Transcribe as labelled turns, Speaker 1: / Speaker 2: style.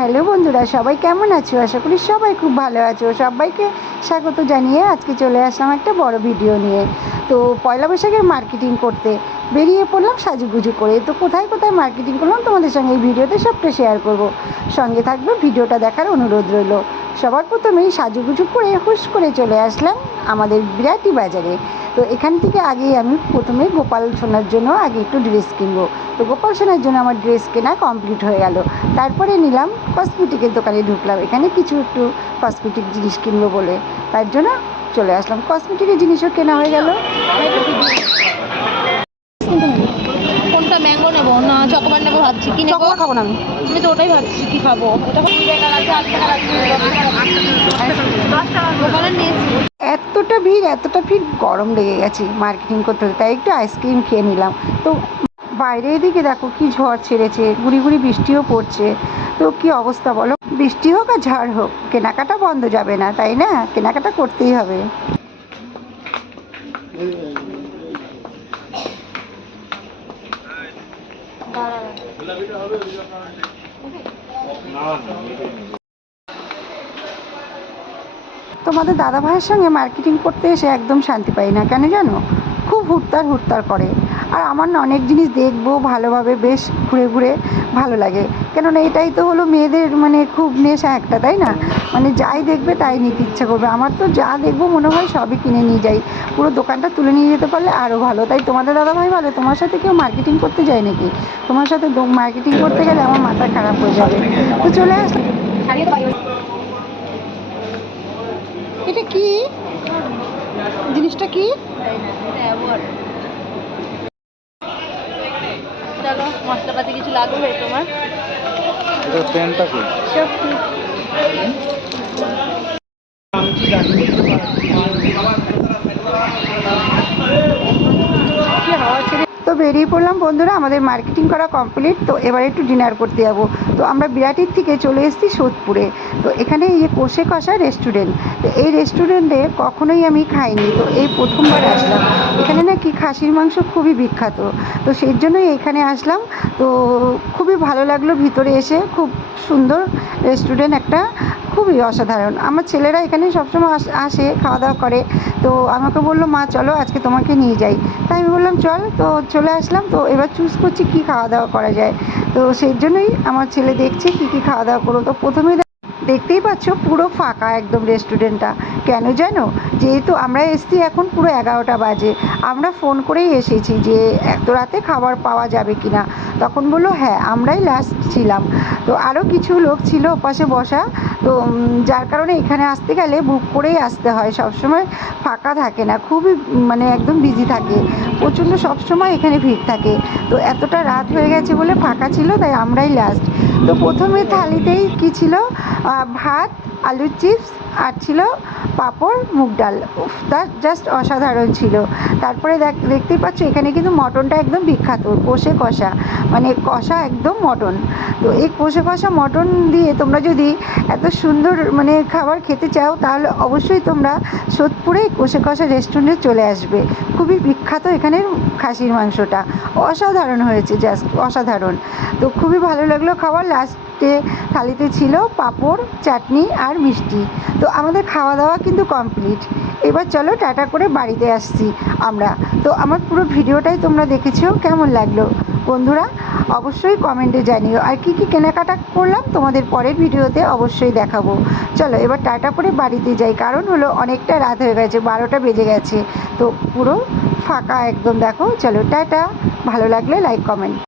Speaker 1: Hello বন্ধুরা, সবাই কেমন আছো? আশা করি সবাই খুব ভালো আছো। সবাইকে স্বাগত জানিয়ে আজকে চলে আসলাম একটা বড় ভিডিও নিয়ে। তো পয়লা বৈশাখের মার্কেটিং করতে বেরিয়ে পড়লাম সাজুগুজু করে। তো কোথায় কোথায় মার্কেটিং করলাম তোমাদের সঙ্গে এই ভিডিওতে সবটা শেয়ার করব। সঙ্গে থাকবে ভিডিওটা দেখার অনুরোধ রইল। সবার প্রথমেই সাজুগুজু করে হুশ করে চলে আসলাম আমাদের বিরাটি বাজারে। তো এখান থেকে আগেই আমি প্রথমে গোপাল সোনার জন্য আগে একটু ড্রেস কিনবো। তো গোপাল সোনার জন্য আমার ড্রেস কেনা কমপ্লিট হয়ে গেল। তারপরে নিলাম কসমেটিকের দোকানে ঢুকলাম। এখানে কিছু একটু কসমেটিক জিনিস কিনবো বলে। তার জন্য চলে আসলাম। কসমেটিকের জিনিসও কেনা হয়ে গেল।
Speaker 2: কোনটা ম্যাঙ্গো নেব? না চকোবার নেব ভাবছি। কি নেব?
Speaker 1: খাব না আমি।
Speaker 2: আমি তো ওটাই ভাবছি কি খাব? ওটা
Speaker 1: ভিড় এতটা ভিড় গরম লেগে গেছে মার্কেটিং করতে করতে তাই একটু আইসক্রিম খেয়ে নিলাম। তো বাইরে এদিকে দেখো কি ঝড় ছেড়েছে গুড়ি গুড়ি বৃষ্টিও পড়ছে। তো কি অবস্থা বলো? বৃষ্টি হোক আর ঝড় হোক কেনাকাটা বন্ধ যাবে না তাই না? কেনাকাটা করতেই হবে। তোমাদের দাদা ভাইয়ের সঙ্গে মার্কেটিং করতে এসে একদম শান্তি পাই না, কেন জানো? খুব হুড়তার হুড়তার করে। আর আমার না অনেক জিনিস দেখব ভালোভাবে, বেশ ঘুরে ঘুরে ভালো লাগে। কেননা এটাই তো হলো মেয়েদের মানে খুব নেশা একটা, তাই না? মানে যাই দেখবে তাই নিতে ইচ্ছা করবে। আমার তো যা দেখব মনে হয় সবই কিনে নিয়ে যাই। পুরো দোকানটা তুলে নিয়ে যেতে পারলে আরও ভালো। তাই তোমাদের দাদা ভাই ভালো? তোমার সাথে কেউ মার্কেটিং করতে যায় নাকি? তোমার সাথে মার্কেটিং করতে গেলে আমার মাথা খারাপ হয়ে যাবে। তো চলে আসলাম। এটা কি? জিনিসটা কি?
Speaker 2: চলো মশলাপাতি কিছু লাগবে তোমার?
Speaker 3: এটা প্যান্টটা কি?
Speaker 2: সব কি
Speaker 1: তো বেরিয়ে পড়লাম, বন্ধুরা। আমাদের মার্কেটিং করা কমপ্লিট তো এবার একটু ডিনার করতে যাব। তো আমরা বিরাটির থেকে চলে এসেছি সোদপুরে। তো এখানে এই যে কোষে কষা রেস্টুরেন্ট তো এই রেস্টুরেন্টে কখনোই আমি খাইনি। তো এই প্রথমবার আসলাম। এখানে নাকি খাসির মাংস খুবই বিখ্যাত। তো সেই জন্যই এখানে আসলাম। তো খুবই ভালো লাগল ভিতরে এসে। খুব সুন্দর রেস্টুরেন্ট একটা খুবই অসাধারণ। আমার ছেলেরা এখানে সবসময় আস- খাওয়া দাওয়া করে। তো আমাকে বলল, মা, চলো, আজকে তোমাকে নিয়ে যাই। তাই আমি বললাম, চল। তো চলে আসলাম। তো এবার চুজ করছি কি খাওয়া দাওয়া করা যায়। তো সেই জন্যই আমার ছেলে দেখছে কি কি খাওয়া দাওয়া করো। তো প্রথমে দেখতেই পাচ্ছ, পুরো ফাঁকা একদম রেস্টুরেন্টটা কেন জানো? যেহেতু আমরা এসছি এখন পুরো এগারোটা বাজে। আমরা ফোন করেই এসেছি যে, এত রাতে খাবার পাওয়া যাবে কি না তখন বলল হ্যাঁ আমরাই লাস্ট ছিলাম। তো আরও কিছু লোক ছিল ওপাশে বসা। তো যার কারণে এখানে আসতে গেলে বুক করেই আসতে হয়। সবসময় ফাঁকা থাকে না, খুবই মানে একদম বিজি থাকে। প্রচণ্ড সবসময় এখানে ভিড় থাকে। তো এতটা রাত হয়ে গেছে বলে ফাঁকা ছিল, তাই আমরাই লাস্ট তো প্রথমে থালিতেই কী ছিল? ভাত, আলুর চিপস, আর ছিল পাঁপড়, মুগ ডাল। উফ, তা জাস্ট অসাধারণ ছিল। তারপরে দেখ- দেখতেই পাচ্ছ, এখানে কিন্তু মটনটা একদম বিখ্যাত, কষে কষা। মানে কষা একদম মটন। তো এই কষে কষা মটন দিয়ে তোমরা যদি এত সুন্দর মানে খাবার খেতে চাও, তাহলে অবশ্যই তোমরা সোদপুরে কষে কষা রেস্টুরেন্টে চলে আসবে। খুবই বিখ্যাত এখানের খাসির মাংসটা। অসাধারণ হয়েছে জাস্ট অসাধারণ। তো খুবই ভালো লাগল খাবার লাস্টে থালিতে ছিল পাঁপড়, চাটনি আর মিষ্টি। তো আমাদের খাওয়া দাওয়া কিন্তু কমপ্লিট। এবার চলো টাটা করে বাড়িতে আসছি আমরা। তো আমার পুরো ভিডিওটাই তোমরা দেখেছ, কেমন লাগল? বন্ধুরা, অবশ্যই কমেন্টে জানিও। আর কি কি কেনাকাটা করলাম তোমাদের পরের ভিডিওতে অবশ্যই দেখাবো। চলো এবার টাটা করে বাড়িতে যাই, কারণ হলো অনেকটা রাত হয়ে গেছে, বারোটা বেজে গেছে। তো পুরো ফাঁকা একদম, দেখো। চলো টাটা। ভালো লাগলে লাইক কমেন্ট